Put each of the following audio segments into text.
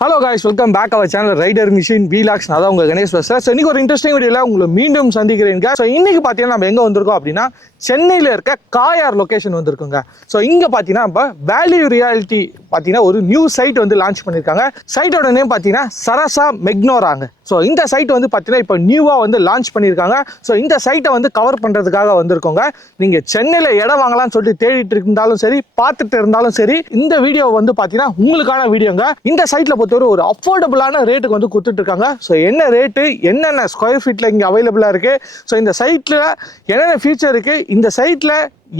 Hello guys, welcome back our channel Rider Machine Vlogs. நான் தான் உங்க கணேஷ் பேசுறேன். ஸோ இன்னைக்கு ஒரு இன்ட்ரெஸ்டிங் வீடியோல உங்களை மீண்டும் சந்திக்கிறேங்க. ஸோ இன்னைக்கு பார்த்தீங்கன்னா நம்ம எங்க வந்திருக்கோம் அப்படின்னா சென்னையில இருக்க காயார் லொகேஷன் வந்திருக்குங்க. ஸோ இங்க பார்த்தீங்கன்னா நம்ம வேல்யூ ரியாலிட்டி பார்த்தீங்கன்னா ஒரு நியூ சைட் வந்து லான்ச் பண்ணியிருக்காங்க. சைட்டோட நேம் பார்த்தீங்கன்னா சரசா மெக்னோராங்க. ஸோ இந்த சைட் வந்து பார்த்தீங்கன்னா இப்போ நியூவாக வந்து லான்ச் பண்ணியிருக்காங்க. ஸோ இந்த சைட்டை வந்து கவர் பண்ணுறதுக்காக வந்திருக்கோங்க. நீங்கள் சென்னையில் இடம் வாங்கலாம்னு சொல்லிட்டு தேடிட்டு இருந்தாலும் சரி, பார்த்துட்டு இருந்தாலும் சரி, இந்த வீடியோ வந்து பார்த்தீங்கன்னா உங்களுக்கான வீடியோங்க. இந்த சைட்டில் பொறுத்தவரை ஒரு அஃபோர்டபுளான ரேட்டுக்கு வந்து கொடுத்துட்டு இருக்காங்க. ஸோ என்ன ரேட்டு, என்னென்ன ஸ்கொயர் ஃபீட்டில் இங்கே அவைலபிளாக இருக்குது, ஸோ இந்த சைட்டில் என்னென்ன ஃபீச்சர் இருக்குது, இந்த சைட்டில்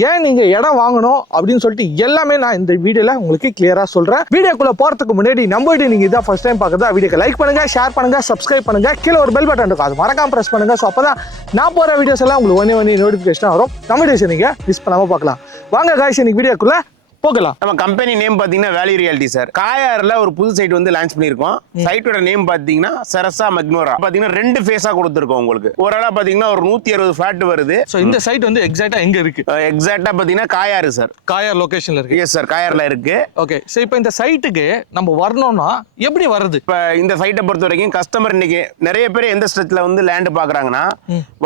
ஏன் நீங்க இடம் வாங்கணும் அப்படின்னு சொல்லிட்டு எல்லாமே நான் இந்த வீடியோல உங்களுக்கு கிளியரா சொல்றேன். வீடியோக்குள்ள போறதுக்கு முன்னாடி நம்ம வீடியோ நீங்க இதான் ஃபர்ஸ்ட் டைம் பார்க்கறதா வீடியோக்கு லைக் பண்ணுங்க, ஷேர் பண்ணுங்க, சப்ஸ்கிரைப் பண்ணுங்க, கீழே ஒரு பெல் பட்டன் இருக்கும் அது மறக்காம பிரஸ் பண்ணுங்க. ஸோ அப்பதான் நான் போற வீடியோஸ் எல்லாம் உங்களுக்கு ஒன்னே நோட்டிபிகேஷன் வரும். நம்ம வீடியோஸ் நீங்க மிஸ் பண்ணாம பார்க்கலாம். வாங்க காய்ஸ், இன்னைக்கு வீடியோக்குள்ள போகலாம். நம்ம கம்பெனி நேம் பாத்தீங்கன்னா வேல்யூ ரியாலிட்டி சார். காயார்ல ஒரு புது சைட் வந்து லான்ச் பண்ணிருக்கோம். சைட்டோட நேம் பாத்தீங்கன்னா சரசா மெக்னோரா. பாத்தீங்கன்னா ரெண்டு ஃபேஸா கொடுத்திருக்கோம் உங்களுக்கு. ஓரளவு பாத்தீங்கன்னா ஒரு 160 ஃபிளாட் வருது. சோ இந்த சைட் வந்து எக்ஸாக்ட்டா எங்க இருக்கு? எக்ஸாக்ட்டா பாத்தீங்கன்னா காயார் சார். காயார் லொகேஷன்ல இருக்கு. எஸ் சார், காயார்ல இருக்கு. ஓகே, சோ இப்போ இந்த சைட்டுக்கு நம்ம வரணும்னா எப்படி வர்றது? இப்ப இந்த சைட்டை பொறுத்த வரைக்கும் கஸ்டமர் இன்னைக்கு நிறைய பேர் எந்த ஸ்ட்ரெச்ல வந்து லேண்ட் பாக்குறாங்கன்னா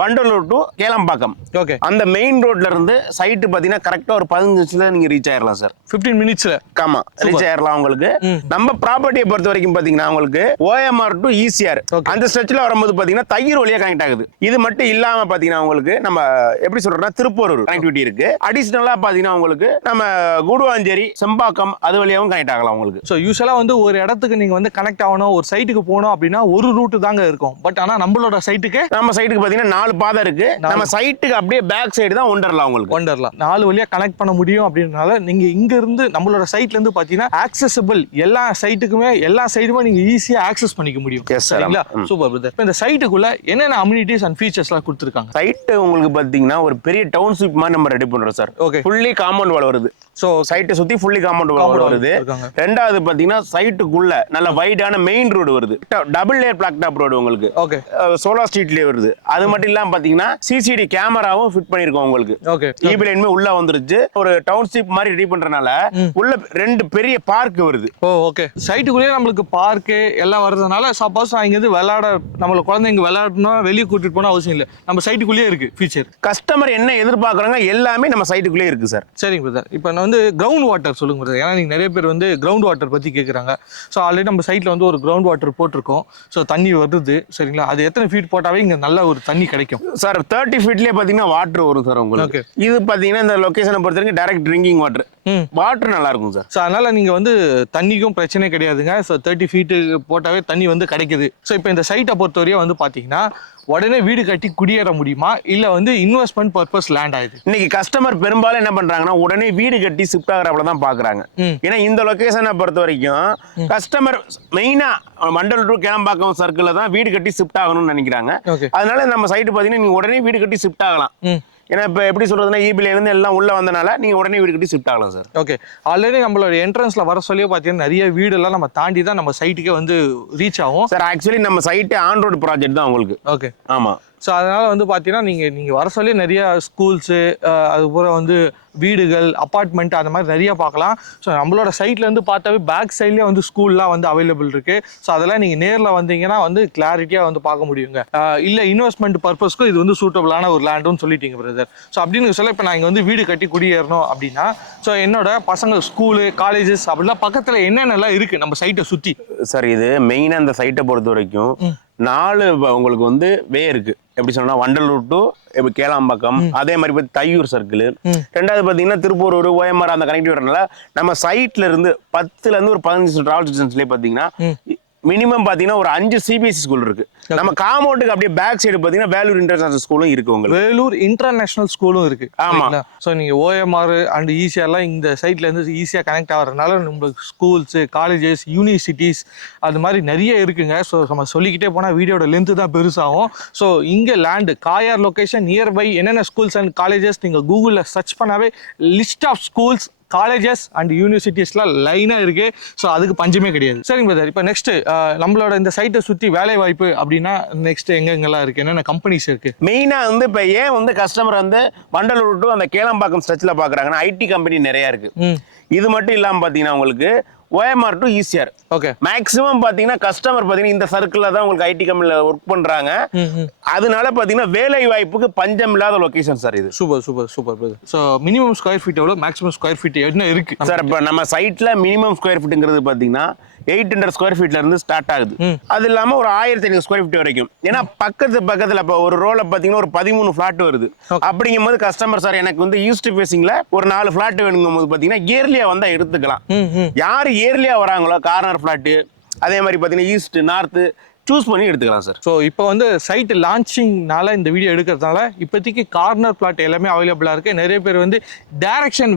வண்டலூர் டு கேளம்பாக்கம். ஓகே, அந்த மெயின் ரோட்ல இருந்து சைட் பாத்தீங்கன்னா கரெக்டா ஒரு 15 நிமிஷத்துல நீங்க ரீச் ஆயிரலாம் சார். 15 மினிட்ஸ்ல ஆமா ரீச் ஆயிரலாம் உங்களுக்கு. நம்ம ப்ராப்பர்ட்டியை பொறுத்த வரைக்கும் பாத்தீங்கன்னா உங்களுக்கு OMR டு ECR அந்த ஸ்ட்ரெச்ல வரும்போது பாத்தீங்கன்னா தையூர் வழியா கனெக்ட் ஆகுது. இது மட்டும் இல்லாம பாத்தீங்கன்னா உங்களுக்கு நம்ம எப்படி சொல்றோம்னா திருப்பூர் கனெக்டிவிட்டி இருக்கு. அடிஷனலா பாத்தீங்கன்னா உங்களுக்கு நம்ம கூடுவாஞ்சேரி, செம்பாக்கம் அது வழியாவும் கனெக்ட் ஆகலாம் உங்களுக்கு. ஸோ யூஸ்வலா வந்து ஒரு இடத்துக்கு நீங்க வந்து கனெக்ட் ஆகணும், ஒரு சைட்டுக்கு போகணும் அப்படின்னா ஒரு ரூட் தாங்க இருக்கும். பட் ஆனா நம்மளோட சைட்டுக்கு பாத்தீங்கன்னா 4 பாதை இருக்கு. நம்ம சைட்டுக்கு அப்படியே பேக் சைடு தான் ஒண்டர்லா உங்களுக்கு. ஒண்டர்லா 4 வழியா கனெக்ட் பண்ண முடியும் அப்படின்றனால நீங்க இங்க இருந்து நம்மளோட சைட்ல இருந்து பாத்தீங்கன்னா ஆக்சஸபிள் எல்லா சைட்டுக்குமே எல்லா சைடுமே நீங்க ஈஸியா ஆக்சஸ் பண்ணிக்க முடியும். சரிங்களா? Super brother. இப்போ இந்த சைட்டுக்குள்ள என்னென்ன அம்யூனிட்டிஸ் அண்ட் ஃபீச்சர்ஸ்லாம் கொடுத்திருக்காங்க? சைட் உங்களுக்கு பாத்தீங்கன்னா ஒரு பெரிய டவுன்ஷிப் மாதிரி நம்ம ரெடி பண்றோம் sir. Okay, fully compound wall வருது. சோ சைட்டை சுத்தி ஃபுல்லி காம்பவுண்ட் வால் வருது. ரெண்டாவது பாத்தீங்கன்னா சைட்டுக்குள்ள நல்ல வைடான மெயின் ரோடு வருது. Double layer black top road உங்களுக்கு. ஓகே, சோலா ஸ்ட்ரீட்லயே வருது. அது மட்டும் இல்லாம பாத்தீங்கன்னா CCD கேமராவும் ஃபிட் பண்ணிருக்கோம் உங்களுக்கு. ஓகே, ஈபி லைனுமே உள்ள வந்துருச்சு. ஒரு டவுன்ஷிப் மாதிரி ரெடி பண்றனால உள்ள 2 பெரிய பார்க் வருது. ஓகே, சைட்டுக்குள்ளேயே நம்மளுக்கு பார்க் எல்லாம் வர்றதுனால சப்போஸ் நான் இங்க இருந்து விளையாட நம்மள குழந்தைங்க விளையாடணும் வெளியே கூட்டிட்டு போனா அவசியம் இல்லை, நம்ம சைட்டுக்குள்ளேயே இருக்கு ஃபீச்சர். கஸ்டமர் என்ன எதிர்பார்க்கறாங்க எல்லாமே நம்ம சைட்டுக்குள்ளேயே இருக்கு சார். சரிங்க பிரதர். இப்போ நான் வந்து கிரவுண்ட் வாட்டர் சொல்லுங்க பிரதர், ஏன்னா நீங்க நிறைய பேர் வந்து கிரவுண்ட் வாட்டர் பத்தி கேட்குறாங்க. ஸோ ஆல்ரெடி நம்ம சைட்ல வந்து ஒரு கிரவுண்ட் வாட்டர் போட்டிருக்கோம். ஸோ தண்ணி வருது. சரிங்களா? அது எத்தனை ஃபீட் போட்டாவே இங்க நல்ல ஒரு தண்ணி கிடைக்கும் சார்? 30 ஃபீட்லயே பாத்தீங்கன்னா வாட்டர் வரும் சார் உங்களுக்கு. இது பாத்தீங்கன்னா இந்த லொகேஷனை பொறுத்த வரைக்கும் டைரக்ட் ட்ரிங்கிங் வாட்டர். வாட்டர் நல்லா இருக்கும் சார். ஸோ அதனால நீங்க வந்து தண்ணிக்கும் பிரச்சனை கிடையாதுங்க. ஸோ 30 ஃபீட்டு போட்டாவே தண்ணி வந்து கிடைக்குது. ஸோ இப்போ இந்த சைட்டை பொறுத்தவரையும் வந்து பாத்தீங்கன்னா உடனே வீடு கட்டி குடியேற முடியுமா, இல்ல வந்து இன்வெஸ்ட்மெண்ட் பர்பஸ் லேண்ட் ஆகுது? இன்னைக்கு கஸ்டமர் பெரும்பாலும் என்ன பண்றாங்கன்னா உடனே வீடு கட்டி ஷிஃப்ட் ஆகிறப்பல தான் பாக்குறாங்க. ஏன்னா இந்த லொகேஷனை பொறுத்த வரைக்கும் கஸ்டமர் மெயினா மண்டல் டு கேளம்பாக்கம் சர்க்கிள்ல தான் வீடு கட்டி ஷிஃப்ட் ஆகணும்னு நினைக்கிறாங்க. அதனால நம்ம சைட்டு பாத்தீங்கன்னா நீங்க உடனே வீடு கட்டி ஷிஃப்ட் ஆகலாம். ஏன்னா இப்போ எப்படி சொல்றதுன்னா ஈபில இருந்து எல்லாம் உள்ள வந்தனால நீங்க உடனே வீடு கட்டி ஷிஃப்ட் ஆகலாம் சார். ஓகே, ஆல்ரெடி நம்மளோட என்ட்ரன்ஸ்ல வர சொல்லியே பாத்தீங்கன்னா நிறைய வீடு எல்லாம் நம்ம தாண்டி தான் நம்ம சைட்டுக்கே வந்து ரீச் ஆகும் சார். ஆக்சுவலி நம்ம சைட்டு ஆன் ரோடு ப்ராஜெக்ட் தான் உங்களுக்கு. ஓகே, ஆமா. ஸோ அதனால வந்து பார்த்தீங்கன்னா நீங்கள் வர சொல்லி நிறைய ஸ்கூல்ஸு அதுக்கப்புறம் வந்து வீடுகள், அப்பார்ட்மெண்ட் அந்த மாதிரி நிறைய பார்க்கலாம். ஸோ நம்மளோட சைட்லேருந்து பார்த்தாவே பேக் சைட்லேயே வந்து ஸ்கூல்லாம் வந்து அவைலபிள் இருக்குது. ஸோ அதெல்லாம் நீங்கள் நேரில் வந்தீங்கன்னா வந்து கிளாரிட்டியாக வந்து பார்க்க முடியுங்க. இல்லை இன்வெஸ்ட்மெண்ட் பர்பஸ்க்கும் இது வந்து சூட்டபிளான ஒரு லேண்டுன்னு சொல்லிட்டீங்க பிரதர். ஸோ அப்படின்னு சொல்ல இப்போ நான் இங்கே வந்து வீடு கட்டி குடியேறணும் அப்படின்னா ஸோ என்னோட பசங்க ஸ்கூலு, காலேஜஸ் அப்படிலாம் பக்கத்தில் என்னென்னலாம் இருக்குது நம்ம சைட்டை சுற்றி? சார் இது மெயினாக அந்த சைட்டை பொறுத்த வரைக்கும் 4 உங்களுக்கு வந்து வே இருக்கு. எப்படி சொன்னா வண்டலூர் டு கேளம்பாக்கம், அதே மாதிரி தையூர் சர்க்கிள். ரெண்டாவது பாத்தீங்கன்னா திருப்பூர், OMR அந்த கனெக்டிவ் வரனால நம்ம சைட்ல இருந்து 10ல இருந்து ஒரு 15 டிராவல் டிஸ்டன்ஸ்லயே பாத்தீங்கன்னா மினிமம் பாத்தீங்கன்னா ஒரு 5 CBSE ஸ்கூல் இருக்கு. நம்ம காம்பவுண்டுக்கு அப்படியே பேக் சைடு பாத்தீங்கன்னா வேலூர் இன்டர்நேஷனல் ஸ்கூலும் இருக்கு உங்களுக்கு. வேலூர் இன்டர்நேஷனல் ஸ்கூலும் இருக்கு. ஆமா. ஸோ நீங்க OMR அண்ட் ECRலாம் இந்த சைட்ல இருந்து ஈஸியா கனெக்ட் ஆகிறதுனால நம்மளுக்கு ஸ்கூல்ஸ், காலேஜஸ், யூனிவர்சிட்டிஸ் அது மாதிரி நிறைய இருக்குங்க. ஸோ நம்ம சொல்லிக்கிட்டே போனால் வீடியோட லென்த்து தான் பெருசாகும். ஸோ இங்கே லேண்டு காயார் லொகேஷன் நியர்பை என்னென்ன ஸ்கூல்ஸ் அண்ட் காலேஜஸ் நீங்கள் கூகுளில் சர்ச் பண்ணாவே list of schools, colleges and யூனிவர்சிட்டிஸ்லாம் லைனாக இருக்கு. ஸோ அதுக்கு பஞ்சமே கிடையாது. சரிங்க பிரதர். இப்போ நெக்ஸ்ட் நம்மளோட இந்த சைட்டை சுற்றி வேலை வாய்ப்பு அப்படின்னா நெக்ஸ்ட் எங்கெங்கெல்லாம் இருக்கு, என்னென்ன கம்பெனிஸ் இருக்கு? மெயினாக வந்து இப்போ ஏன் வந்து கஸ்டமர் வந்து வண்டலூர் டு அந்த கேளம்பாக்கம் ஸ்ட்ரெச்சில் பார்க்குறாங்கன்னா IT கம்பெனி நிறையா இருக்கு. இது மட்டும் இல்லாமல் பார்த்தீங்கன்னா உங்களுக்கு OMR to ECR. Okay. Maximum பாத்தீங்கன்னா கஸ்டமர் பாத்தீங்கன்னா இந்த சர்க்கிள்ல தான் உங்களுக்கு ஐடி கம்பெனில ஒர்க் பண்றாங்க. அதனால பாத்தீங்கன்னா வேலை வாய்ப்புக்கு பஞ்சம் இல்லாத லொகேஷன் சார் இது. Super super super. So minimum square feet எவ்வளோ, மேக்ஸிமம் ஸ்கொயர் ஃபீட் என்ன இருக்கு சார்? இப்போ நம்ம சைட்ல மினிமம் ஸ்கொயர் ஃபீட்டுங்கிறது பாத்தீங்கன்னா 800 ஸ்கொயர் ஃபீட்ல இருந்து ஸ்டார்ட் ஆகுது. அது இல்லாம ஒரு 1500 ஸ்கொயர் ஃபீட் வரைக்கும். ஏன்னா பக்கத்துல இப்போ ஒரு ரோல பாத்தீங்கன்னா ஒரு 13 ஃபிளாட் வருது. அப்படிங்கும் போது கஸ்டமர் சார் எனக்கு வந்து ஈஸ்ட் ஃபேசிங்ல ஒரு 4 ஃபிளாட் வேணுங்கும் போது பாத்தீங்கன்னா இயர்லியா வந்தா எடுத்துக்கலாம். யாரு இயர்லியா வராங்களோ கார்னர் ஃபிளாட், அதே மாதிரி பாத்தீங்கன்னா ஈஸ்ட் நார்த் சூஸ் பண்ணி எடுத்துக்கலாம் சார். ஸோ இப்போ வந்து சைட் லான்ச்சிங்னால இந்த வீடியோ எடுக்கிறதுனால இப்போதைக்கு கார்னர் பிளாட் எல்லாமே அவைலபிளாக இருக்குது. நிறைய பேர் வந்து டைரக்ஷன்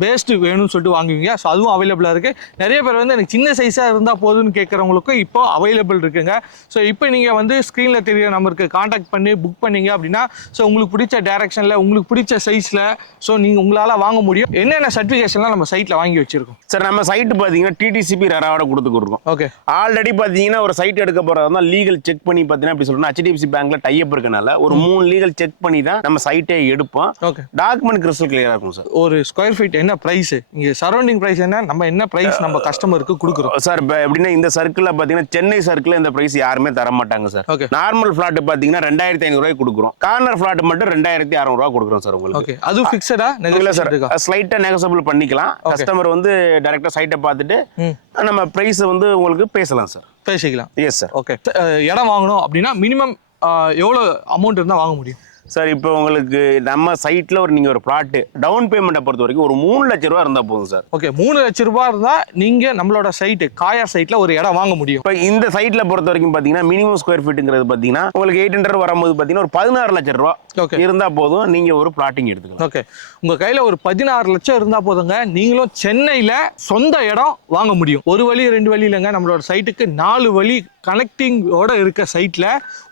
பேஸ்டு வேணும்னு சொல்லிட்டு வாங்குவீங்க. ஸோ அதுவும் அவைலபிளாக இருக்குது. நிறைய பேர் வந்து எனக்கு சின்ன சைஸாக இருந்தால் போதும்னு கேட்குறவங்களுக்கும் இப்போ அவைலபிள் இருக்குங்க. ஸோ இப்போ நீங்கள் வந்து ஸ்க்ரீனில் தெரியிற நம்பருக்கு காண்டாக்ட் பண்ணி புக் பண்ணீங்க அப்படின்னா ஸோ உங்களுக்கு பிடிச்ச டைரக்ஷனில் உங்களுக்கு பிடிச்ச சைஸில் ஸோ நீங்கள் உங்களால் வாங்க முடியும். என்னென்ன சர்டிஃபிகேஷன்லாம் நம்ம சைட்டில் வாங்கி வச்சிருக்கோம் சார்? நம்ம சைட்டு பார்த்தீங்கன்னா டிடிசிபி ரெராவோட கொடுத்துருக்கோம். ஓகே. ஆல்ரெடி பார்த்தீங்கன்னா ஒரு சைட் எடுக்க போகிறதா லீகல் செக் பண்ணி பார்த்தீங்கன்னா இப்படி சொல்லணும், HDFC பேங்க்ல டைப் இருக்கனால ஒரு 3 லீகல் செக் பண்ணி தான் நம்ம சைட்டே எடுப்போம். ஓகே. டாக்குமெண்ட் கிறிஸ்டல் கிளியரா இருக்கும் சார். ஒரு ஸ்கொயர் ஃபீட் என்ன பிரைஸ், இங்க சரௌண்டிங் பிரைஸ் என்ன, நம்ம என்ன பிரைஸ் நம்ம கஸ்டமருக்கு கொடுக்குறோம் சார்? இப்போ எப்படின்னா இந்த சர்க்கிள்ல பார்த்தீங்கன்னா சென்னை சர்க்கிள் இந்த பிரைஸ் யாருமே தர மாட்டாங்க சார். ஓகே. நார்மல் ஃபிளாட் பார்த்தீங்கன்னா 2500 ரூபாய் கொடுக்குறோம். கார்னர் ஃபிளாட் மட்டும் 2600 ரூபாய் கொடுக்குறோம் சார் உங்களுக்கு. ஓகே. அது ஃபிக்ஸடா இல்ல சார், ஸ்லைட்டா நெகோசியபிள் பண்ணிக்கலாம். கஸ்டமர் வந்து டைரக்டா சைட்டை பார்த்துட்டு நம்ம பிரைஸ் வந்து உங்களுக்கு பேசலாம் சார். பேசிக்கலாம். S sir. ஓகே. இடம் வாங்கணும் அப்படின்னா மினிமம் எவ்வளோ அமௌண்ட் இருந்தால் வாங்க முடியும் சார்? இப்போ உங்களுக்கு நம்ம சைட்ல நீங்க ஒரு பிளாட் டவுன் பேமெண்ட்டை பொறுத்த வரைக்கும் ஒரு 3 லட்சம் ரூபா இருந்தா போதும் சார். ஓகே. 3 லட்சம் ரூபாய் இருந்தா நீங்க நம்மளோட சைட்டு காயார் சைட்ல ஒரு இடம் வாங்க முடியும். இப்போ இந்த சைட்ல பொறுத்த வரைக்கும் பாத்தீங்கன்னா மினிமம் ஸ்கொயர் ஃபீட்டுங்கிறது பாத்தீங்கன்னா உங்களுக்கு 800 வரும்போது பாத்தீங்கன்னா ஒரு 16 லட்சம் ரூபா இருந்தா போதும், நீங்க ஒரு பிளாட்டிங் எடுத்துக்கலாம். ஓகே. உங்க கையில ஒரு 16 லட்சம் இருந்தா போதுங்க, நீங்களும் சென்னையில சொந்த இடம் வாங்க முடியும். ஒரு வழி 2 வழி இல்லைங்க, நம்மளோட சைட்டுக்கு 4 வழி கனெக்டிங்கோட இருக்க சைட்ல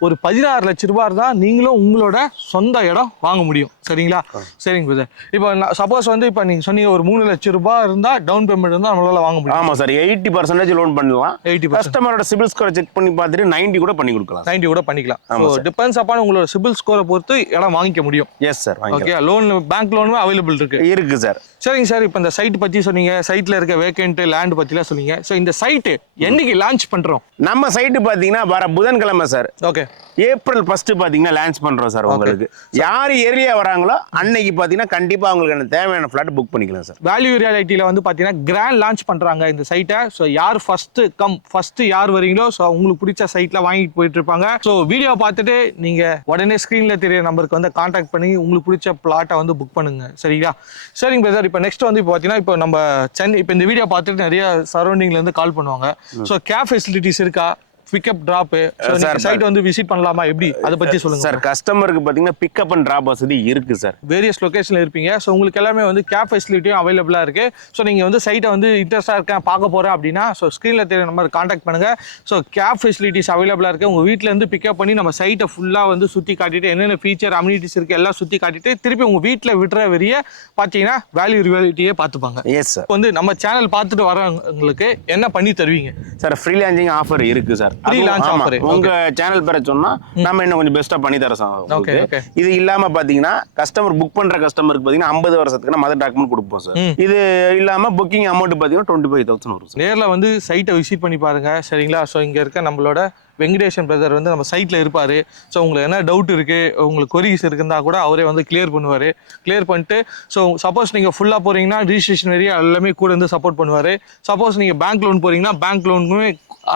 ஒரு 16 லட்சம் ரூபாய் இருந்தா நீங்களும் உங்களோட சொந்த இடம் வாங்க முடியும். சரிங்களா? சரிங்க பிரதர். இப்போ சப்போஸ் வந்து இப்போ நீங்க சொன்னீங்க ஒரு 3 லட்சம் ரூபாய் இருந்தா டவுன் பேமெண்ட் இருந்தா நம்மளால வாங்க முடியும். ஆமா சார், 80% லோன் பண்ணலாம். 80%. கஸ்டமரோட சிபில் ஸ்கோர் செக் பண்ணி பார்த்துட்டு 90 கூட பண்ணி கொடுக்கலாம். 90 கூட பண்ணிக்கலாம். ஸோ டிபெண்ட்ஸ் அப்பான் உங்களோட சிபில் ஸ்கோரை பொறுத்து இடம் வாங்கிக்க முடியும். Yes sir. Okay. Loan bank லோனுமே அவைலபிள் இருக்கு சார். சரிங்க சார். இப்போ இந்த சைட் பத்தி சொன்னீங்க, சைட்ல இருக்க வேக்கண்ட் லேண்ட் பத்திலாம் சொன்னீங்க. ஸோ இந்த சைட் என்னைக்கு லான்ச் பண்றோம்? நம்ம சைட்டு பாத்தீங்கன்னா வர புதன்கிழமை சார். ஓகே. ஏப்ரல் 1 பாத்தீங்கன்னா லான்ச் பண்றோம் சார். உங்களுக்கு யார் ஏரியா வராங்களோ அன்னைக்கு பாத்தீங்கன்னா கண்டிப்பா அவங்களுக்கு தேவையான ஃபிளாட் புக் பண்ணிக்கலாம் சார். வேல்யூ ரியாலிட்டியில வந்து பாத்தீங்கன்னா கிராண்ட் லான்ச் பண்றாங்க இந்த சைட்டை. ஸோ யார் ஃபர்ஸ்ட் யார் வரீங்களோ ஸோ உங்களுக்கு பிடிச்ச சைட்ல வாங்கிட்டு போயிட்டு இருப்பாங்க. ஸோ வீடியோ பார்த்துட்டு நீங்க உடனே ஸ்கிரீன்ல தெரிய நம்பருக்கு வந்து கான்டாக்ட் பண்ணி உங்களுக்கு பிடிச்ச பிளாட்டை வந்து புக் பண்ணுங்க. சரிங்களா? சரிங்க பிரதர். இப்போ நெக்ஸ்ட் வந்து இப்போ பார்த்தீங்கன்னா இப்போ நம்ம சென்னை இப்போ இந்த வீடியோ பார்த்துட்டு நிறைய சரௌண்டிங்ல இருந்து கால் பண்ணுவாங்க. ஸோ கேப் ஃபெசிலிட்டிஸ் இருக்கா? பிக்கப் டிராப் சைட் வந்து விசிட் பண்ணலாமா, எப்படி அதை பத்தி சொல்லுங்க சார். கஸ்டமருக்கு பாத்தீங்கன்னா பிக்கப் அண்ட் டிராப் வசதி இருக்கு சார். வேரியஸ் லொகேஷன்ல இருப்பீங்க. ஸோ உங்களுக்கு எல்லாமே வந்து கேப் ஃபெசிலிட்டியும் அவைலபிளா இருக்கு. ஸோ நீங்க வந்து சைட்டை வந்து இன்ட்ரெஸ்டா இருக்கேன் பார்க்க போறேன் அப்படின்னா ஸோ ஸ்கிரீன்ல தெரிய நம்பர் கான்டாக்ட் பண்ணுங்க. ஸோ கேப் ஃபெசிலிட்டிஸ் அவைலபிளா இருக்கு. உங்க வீட்ல இருந்து பிக்கப் பண்ணி நம்ம சைட்டை ஃபுல்லா வந்து சுத்தி காட்டிட்டு என்னென்ன ஃபீச்சர் அம்யூனிட்டிஸ் இருக்கு எல்லாம் சுத்தி காட்டிட்டு திருப்பி உங்க வீட்டில் விடுற வரைய பாத்தீங்கன்னா வேல்யூ ரியாலிட்டியே பார்த்துப்பாங்க. Yes sir. வந்து நம்ம சேனல் பார்த்துட்டு வரவங்களுக்கு என்ன பண்ணி தருவீங்க சார்? ஃப்ரீ லான்ச்சிங் ஆஃபர் இருக்கு சார். உங்க சேனல் பேரை சொன்னா நம்ம இன்னும் கொஞ்சம் பெஸ்டா பண்ணி தர சார். இது இல்லாம பாத்தீங்கன்னா கஸ்டமர் புக் பண்ற கஸ்டமருக்கு பாத்தீங்கன்னா 50 வருஷத்துக்கு மதர் டாக்குமெண்ட் கொடுப்போம் சார். இது இல்லாம புக்கிங் அமௌண்ட் பாத்தீங்கன்னா 25,000 வரும். நேர்ல வந்து சைட்டை விசிட் பண்ணி பாருங்க. சரிங்களா? ஸோ இங்க இருக்க நம்மளோட வெங்கடேஷன் பிரதர் வந்து நம்ம சைட்டில் இருப்பார். ஸோ உங்களுக்கு என்ன டவுட் இருக்குது, உங்களுக்கு கொரிஸ் இருக்குந்தா கூட அவரே வந்து கிளியர் பண்ணுவார். கிளியர் பண்ணிட்டு ஸோ சப்போஸ் நீங்கள் ஃபுல்லாக போகிறீங்கன்னா ரிஜிஸ்ட்ரேஷன் வரையும் எல்லாமே கூட இருந்து சப்போர்ட் பண்ணுவார். சப்போஸ் நீங்கள் பேங்க் லோன் போகிறீங்கன்னா பேங்க் லோனுக்குமே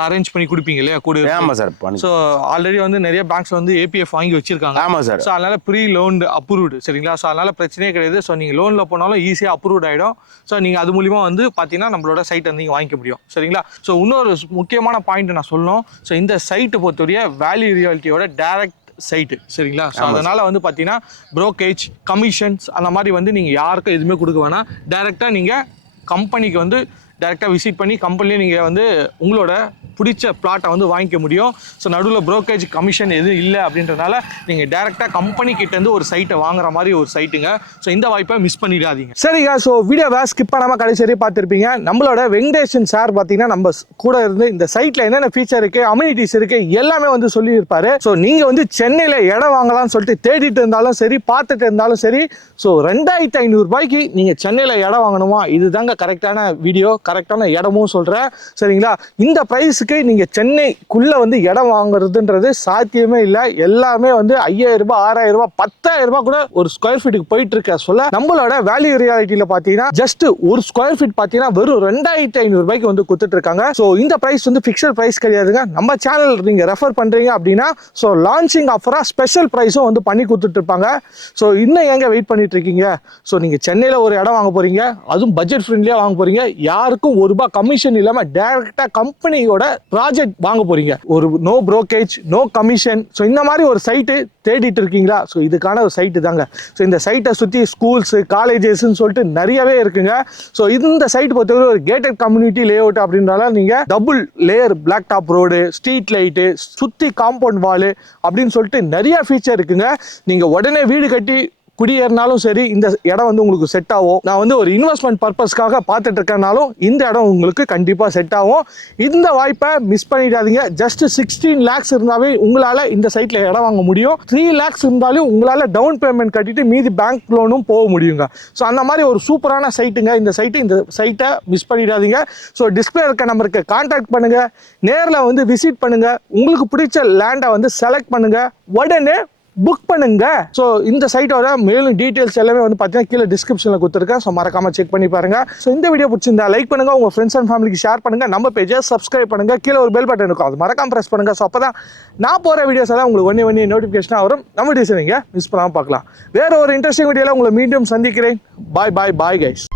அரேஞ்ச் பண்ணி கொடுப்பீங்க இல்லையா கூட? ஆமா சார். ஸோ ஆல்ரெடி வந்து நிறைய பேங்க்ஸ் வந்து APF வாங்கி வச்சிருக்காங்க. ஆமா சார். ஸோ அதனால ப்ரீ லோன் அப்ரூவ்டு. சரிங்களா? ஸோ அதனால பிரச்சனையே கிடையாது. ஸோ நீங்கள் லோனில் போனாலும் ஈஸியாக அப்ரூவ்ட் ஆகிடும். ஸோ நீங்கள் அது மூலிமா வந்து பார்த்தீங்கன்னா நம்மளோட சைட் வந்து நீங்கள் வாங்கிக்க முடியும். சரிங்களா? ஸோ இன்னொரு முக்கியமான பாயிண்ட் நான் சொல்லணும். ஸோ இந்த சைட்டை பொறுத்தவரைய வேல்யூ ரியாலிட்டியோட டைரக்ட் சைட்டு. சரிங்களா? ஸோ அதனால வந்து பார்த்தீங்கன்னா ப்ரோக்கேஜ் கமிஷன்ஸ் அந்த மாதிரி வந்து நீங்கள் யாருக்கும் எதுவுமே கொடுக்க வேணாம். டைரெக்டாக நீங்கள் கம்பெனிக்கு வந்து டைரெக்டாக விசிட் பண்ணி கம்பெனிலே நீங்கள் வந்து உங்களோட பிடிச்ச பிளாட்டை வந்து வாங்கிக்க முடியும். ஸோ நடுவில் ப்ரோக்கரேஜ் கமிஷன் எதுவும் இல்லை அப்படின்றனால நீங்கள் டேரெக்டாக கம்பெனி கிட்டேருந்து ஒரு சைட்டை வாங்குற மாதிரி ஒரு சைட்டுங்க. ஸோ இந்த வாய்ப்பை மிஸ் பண்ணிடாதீங்க. சரிங்க, ஸோ வீடியோவை ஸ்கிப் பண்ணாமல் கடைசி வரையும் பார்த்துருப்பீங்க. நம்மளோட வெங்கடேஷன் சார் பார்த்தீங்கன்னா நம்ம கூட இருந்து இந்த சைட்டில் என்னென்ன ஃபீச்சர் இருக்குது, அம்யூனிட்டிஸ் இருக்குது, எல்லாமே வந்து சொல்லியிருப்பாரு. ஸோ நீங்கள் வந்து சென்னையில் இடம் வாங்கலாம்னு சொல்லிட்டு தேடிட்டு இருந்தாலும் சரி, பார்த்துட்டு இருந்தாலும் சரி, ஸோ 2500 ரூபாய்க்கு நீங்கள் சென்னையில் இடம் வாங்கணுமா, இதுதாங்க கரெக்டான வீடியோ, கரெக்டான இடமும் சொல்கிறேன். சரிங்களா, இந்த ப்ரைஸுக்கு நீங்கள் சென்னைக்குள்ளே வந்து இடம் வாங்குறதுன்றது சாத்தியமே இல்லை. எல்லாமே வந்து 5000 ரூபாய், 6000 ரூபாய், 10000 ரூபாய் கூட ஒரு ஸ்கொயர் ஃபீட்டுக்கு போயிட்டு இருக்க சொல்ல, நம்மளோட வேல்யூ ரியாலிட்டியில பார்த்தீங்கன்னா ஜஸ்ட் ஒரு ஸ்கொயர் ஃபீட் பார்த்தீங்கன்னா வெறும் 2500 ரூபாய்க்கு வந்து கொடுத்துட்டு இருக்காங்க. ஸோ இந்த பிரைஸ் வந்து ஃபிக்ஸட் பிரைஸ் கிடையாதுங்க. நம்ம சேனல் நீங்க ரெஃபர் பண்றீங்க அப்படின்னா ஸோ லான்ச்சிங் ஆஃபரா ஸ்பெஷல் பிரைஸும் வந்து பண்ணி கொடுத்துட்டு இருப்பாங்க. ஸோ இன்னும் எங்க வெயிட் பண்ணிட்டு இருக்கீங்க? ஸோ நீங்க சென்னையில் ஒரு இடம் வாங்க போறீங்க, அதுவும் பட்ஜெட் ஃப்ரெண்ட்லியா வாங்க போறீங்க, யாருக்கும் ₹1 கமிஷன் இல்லாம டைரக்டா கம்பெனியோட ப்ராஜெக்ட் வாங்க போறீங்க, ஒரு no brokerage, no commission. So இந்த மாதிரி ஒரு சைட்டு தேடிட்டு இருக்கீங்களா? ஸோ இதுக்கான ஒரு சைட்டு தாங்க. ஸோ இந்த சைட்டை சுற்றி ஸ்கூல்ஸ், காலேஜஸ்ன்னு சொல்லிட்டு நிறையவே இருக்குங்க. ஸோ இந்த சைட் பொறுத்தவரை ஒரு கேட்டட் கம்யூனிட்டி லே அவுட் அப்படின்றனால நீங்கள் double layer black top road, street light, சுற்றி காம்பவுண்ட் வாலு அப்படின்னு சொல்லிட்டு நிறைய ஃபீச்சர் இருக்குங்க. நீங்கள் உடனே வீடு கட்டி குடியேறினாலும் சரி இந்த இடம் வந்து உங்களுக்கு செட் ஆகும். நான் வந்து ஒரு இன்வெஸ்ட்மெண்ட் பர்பஸ்க்காக பார்த்துட்டு இருக்கனாலும் இந்த இடம் உங்களுக்கு கண்டிப்பாக செட் ஆகும். இந்த வாய்ப்பை மிஸ் பண்ணிடாதீங்க. ஜஸ்ட் 16 lakhs இருந்தாவே உங்களால் இந்த சைட்டில் இடம் வாங்க முடியும். 3 lakhs இருந்தாலும் உங்களால் டவுன் பேமெண்ட் கட்டிட்டு மீதி பேங்க் லோனும் போக முடியுங்க. ஸோ அந்த மாதிரி ஒரு சூப்பரான சைட்டுங்க இந்த சைட்டை மிஸ் பண்ணிடாதீங்க. ஸோ டிஸ்பிளே இருக்க நம்பருக்கு கான்டாக்ட் பண்ணுங்க, நேரில் வந்து விசிட் பண்ணுங்க, உங்களுக்கு பிடிச்ச லேண்டை வந்து செலக்ட் பண்ணுங்க, உடனே புக் பண்ணுங்க. ஸோ இந்த சைட்டோட மேலும் டீட்டெயில்ஸ் எல்லாமே வந்து பார்த்தீங்கன்னா கீழே டிஸ்கிரிப்ஷனில் கொடுத்துருக்கேன். ஸோ மறக்காம செக் பண்ணி பாருங்க. ஸோ இந்த வீடியோ பிடிச்சிருந்தா லைக் பண்ணுங்க, உங்க ஃப்ரெண்ட்ஸ் அண்ட் ஃபேமிலிக்கு ஷேர் பண்ணுங்க, நம்ம பேஜை சப்ஸ்கிரைப் பண்ணுங்க, கீழே ஒரு பெல் பட்டன் இருக்கும், அது மறக்காம ப்ரெஸ் பண்ணுங்க. ஸோ அப்பதான் நான் போகிற வீடியோஸ் எல்லாம் உங்களுக்கு ஒன்னே நோட்டிஃபிகேஷனாக வரும். நம்ம வீடியோஸ் நீங்கள் மிஸ் பண்ணாமல் பார்க்கலாம். வேற ஒரு இன்ட்ரெஸ்டிங் வீடியோவில் உங்களை மீண்டும் சந்திக்கிறேன். பாய் பாய் பாய் கைஸ்.